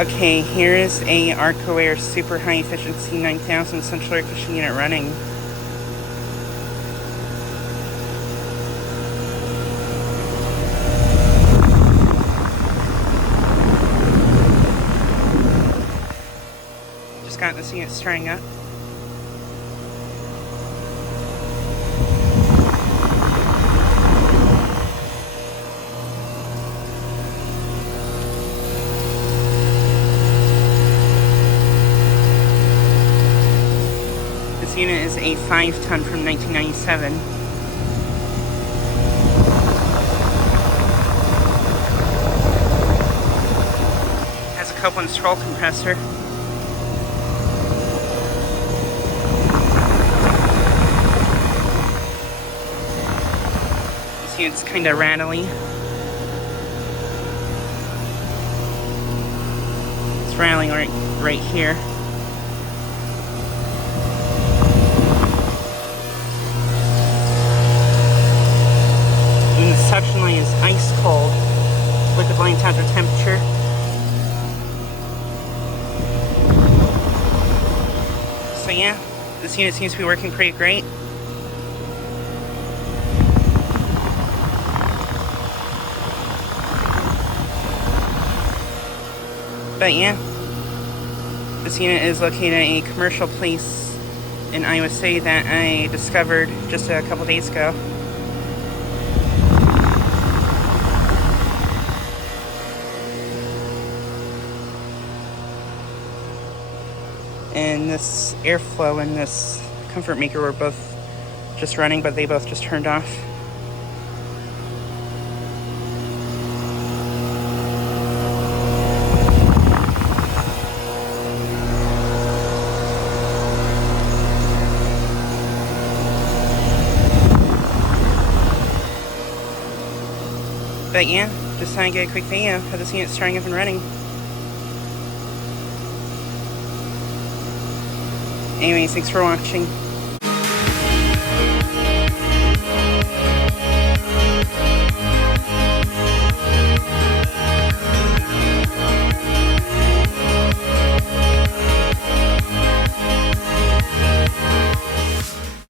Okay, here is a Arcoaire Super High Efficiency 9000 central air conditioning unit running. Just got this unit starting up. This unit is a 5-ton from 1997. Has a Copeland scroll compressor. This unit's kind of rattly. It's rattling right here. And the suction line is ice cold. Liquid line temperature. So yeah, this unit seems to be working pretty great. But yeah, this unit is located at a commercial place in Iowa City that I discovered just a couple days ago. And this airflow and this comfort maker were both just running, but they both just turned off. But yeah, just trying to get a quick video of this unit starting up and running. Anyways, thanks for watching.